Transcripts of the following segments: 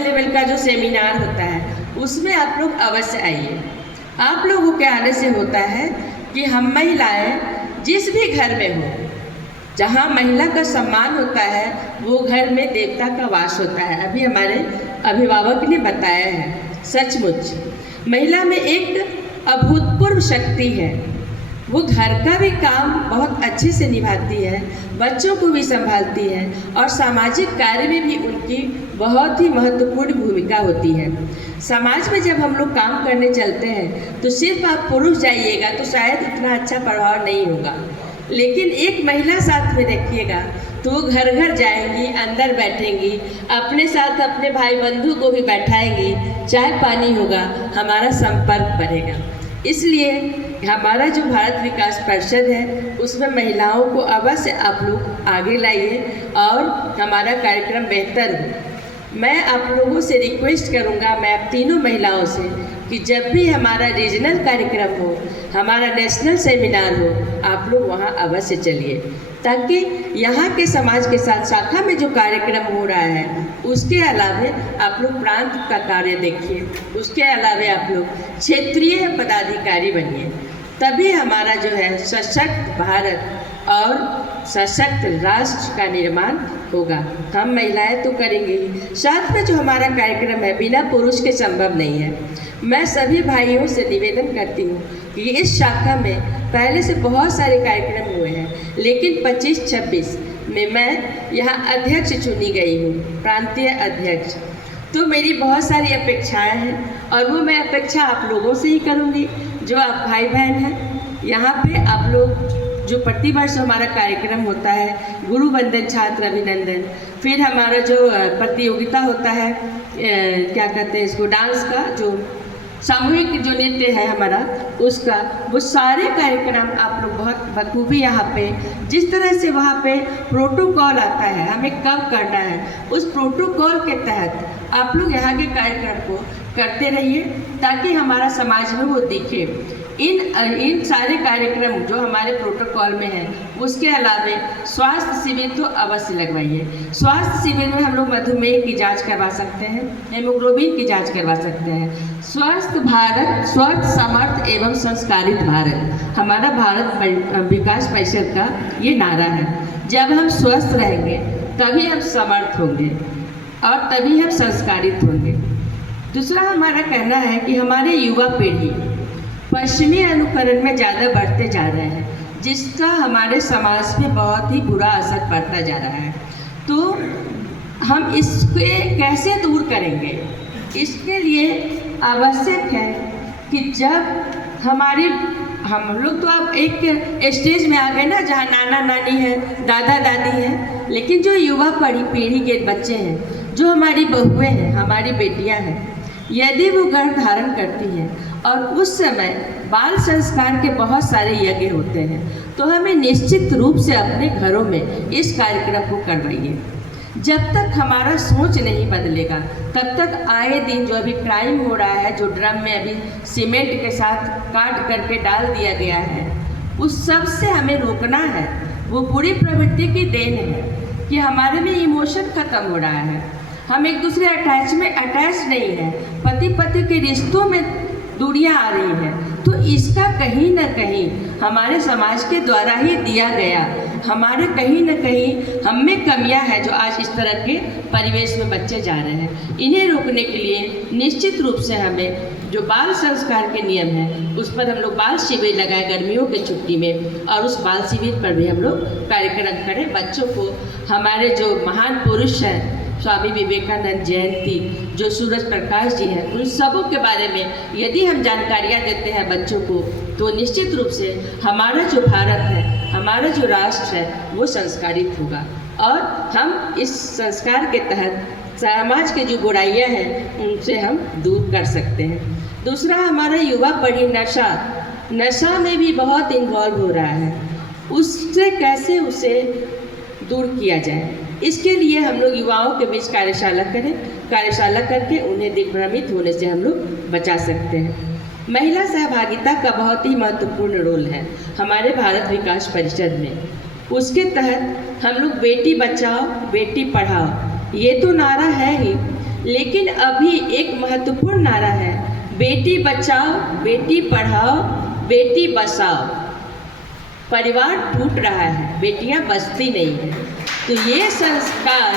Level का जो seminar होता है उसमें आप लोग अवश्य आइए। आप लोगों के आने से होता है कि हम महिलाएं जिस भी घर में हो, जहाँ महिला का सम्मान होता है वो घर में देवता का वास होता है। अभी हमारे अभिभावक ने बताया है, सचमुच महिला में एक अभूतपूर्व शक्ति है। वो घर का भी काम बहुत अच्छे से निभाती है, बच्चों को भी संभालती है और सामाजिक कार्य में भी उनकी बहुत ही महत्वपूर्ण भूमिका होती है। समाज में जब हम लोग काम करने चलते हैं तो सिर्फ आप पुरुष जाइएगा तो शायद इतना अच्छा प्रभाव नहीं होगा, लेकिन एक महिला साथ में रखिएगा तो वो घर घर जाएंगी, अंदर बैठेंगी, अपने साथ अपने भाई बंधु को भी बैठाएंगी, चाय पानी होगा, हमारा संपर्क बढ़ेगा। इसलिए हमारा जो भारत विकास परिषद है उसमें महिलाओं को अवश्य आप लोग आगे लाइए और हमारा कार्यक्रम बेहतर हो। मैं आप लोगों से रिक्वेस्ट करूंगा, मैं आप तीनों महिलाओं से, कि जब भी हमारा रीजनल कार्यक्रम हो, हमारा नेशनल सेमिनार हो, आप लोग वहाँ अवश्य चलिए, ताकि यहाँ के समाज के साथ शाखा में जो कार्यक्रम हो रहा है उसके अलावे आप लोग प्रांत का कार्य देखिए, उसके अलावे आप लोग क्षेत्रीय पदाधिकारी बनिए। तभी हमारा जो है सशक्त भारत और सशक्त राष्ट्र का निर्माण होगा। हम महिलाएं तो करेंगे ही, साथ में जो हमारा कार्यक्रम है बिना पुरुष के संभव नहीं है। मैं सभी भाइयों से निवेदन करती हूँ कि इस शाखा में पहले से बहुत सारे कार्यक्रम हुए हैं, लेकिन 25-26 में मैं यहाँ अध्यक्ष चुनी गई हूँ, प्रांतीय अध्यक्ष। तो मेरी बहुत सारी अपेक्षाएं हैं और वो मैं अपेक्षा आप लोगों से ही करूँगी, जो आप भाई बहन हैं। यहाँ पे आप लोग जो प्रतिवर्ष हमारा कार्यक्रम होता है, गुरु वंदन छात्र अभिनंदन, फिर हमारा जो प्रतियोगिता होता है, क्या कहते हैं इसको, डांस का, जो सामूहिक जो नृत्य है हमारा, उसका, वो सारे कार्यक्रम आप लोग बहुत बखूबी यहाँ पे, जिस तरह से वहाँ पे प्रोटोकॉल आता है हमें कब करना है, उस प्रोटोकॉल के तहत आप लोग यहाँ के कार्यक्रम को करते रहिए, ताकि हमारा समाज में वो दिखे। इन सारे कार्यक्रम जो हमारे प्रोटोकॉल में है, उसके अलावे स्वास्थ्य शिविर तो अवश्य लगवाइए। स्वास्थ्य शिविर में हम लोग मधुमेह की जांच करवा सकते हैं, हेमोग्लोबिन की जांच करवा सकते हैं। स्वस्थ भारत, स्वस्थ समर्थ एवं संस्कारित भारत, हमारा भारत विकास परिषद का ये नारा है। जब हम स्वस्थ रहेंगे तभी हम समर्थ होंगे और तभी हम संस्कारित होंगे। दूसरा हमारा कहना है कि हमारे युवा पीढ़ी पश्चिमी अनुकरण में ज़्यादा बढ़ते जा रहे हैं, जिसका हमारे समाज पे बहुत ही बुरा असर पड़ता जा रहा है। तो हम इसके कैसे दूर करेंगे, इसके लिए आवश्यक है कि जब हम लोग तो अब एक स्टेज में आ गए ना, जहाँ नाना नानी है, दादा दादी हैं, लेकिन जो युवा पीढ़ी के बच्चे हैं, जो हमारी बहुएँ हैं, हमारी बेटियाँ हैं, यदि वो गर्भ धारण करती हैं और उस समय बाल संस्कार के बहुत सारे यज्ञ होते हैं, तो हमें निश्चित रूप से अपने घरों में इस कार्यक्रम को करवाइए। जब तक हमारा सोच नहीं बदलेगा तब तक आए दिन जो अभी क्राइम हो रहा है, जो ड्रम में अभी सीमेंट के साथ काट करके डाल दिया गया है, उस सब से हमें रोकना है। वो बुरी प्रवृत्ति की देन है कि हमारे में इमोशन खत्म हो रहा है, हम एक दूसरे अटैच नहीं है, पति पति के रिश्तों में दूरियां आ रही हैं। तो इसका कहीं ना कहीं हमारे समाज के द्वारा ही दिया गया, हमारे कहीं ना कहीं हम में कमियां हैं, जो आज इस तरह के परिवेश में बच्चे जा रहे हैं। इन्हें रोकने के लिए निश्चित रूप से हमें जो बाल संस्कार के नियम हैं उस पर हम लोग बाल शिविर लगाए गर्मियों की छुट्टी में, और उस बाल शिविर पर भी हम लोग कार्यक्रम करें। बच्चों को हमारे जो महान पुरुष हैं, स्वामी विवेकानंद जयंती, जो सूरज प्रकाश जी हैं, उन सबों के बारे में यदि हम जानकारियाँ देते हैं बच्चों को, तो निश्चित रूप से हमारा जो भारत है, हमारा जो राष्ट्र है, वो संस्कारित होगा और हम इस संस्कार के तहत समाज के जो बुराइयाँ हैं उनसे हम दूर कर सकते हैं। दूसरा, हमारा युवा पीढ़ी नशा में भी बहुत इन्वॉल्व हो रहा है, उससे कैसे उसे दूर किया जाए, इसके लिए हम लोग युवाओं के बीच कार्यशाला करके उन्हें दिग्भ्रमित होने से हम लोग बचा सकते हैं। महिला सहभागिता का बहुत ही महत्वपूर्ण रोल है हमारे भारत विकास परिषद में। उसके तहत हम लोग बेटी बचाओ बेटी पढ़ाओ, ये तो नारा है ही, लेकिन अभी एक महत्वपूर्ण नारा है, बेटी बचाओ, बेटी पढ़ाओ, बेटी बचाओ। परिवार टूट रहा है, बेटियां बचती नहीं हैं। तो ये संस्कार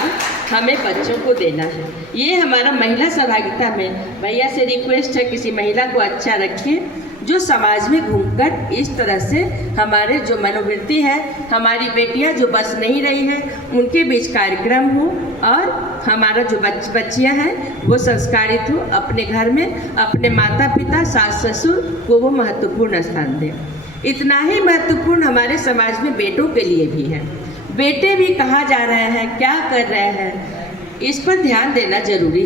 हमें बच्चों को देना है। ये हमारा महिला सहभागिता में भैया से रिक्वेस्ट है, किसी महिला को अच्छा रखें जो समाज में घूमकर इस तरह से हमारे जो मनोवृत्ति है, हमारी बेटियां जो बस नहीं रही हैं उनके बीच कार्यक्रम हो और हमारा जो बच्चियां हैं वो संस्कारित हो, अपने घर में अपने माता पिता सास ससुर को वो महत्वपूर्ण स्थान दें। इतना ही महत्वपूर्ण हमारे समाज में बेटों के लिए भी है। बेटे भी कहाँ जा रहे हैं, क्या कर रहे हैं, इस पर ध्यान देना जरूरी है।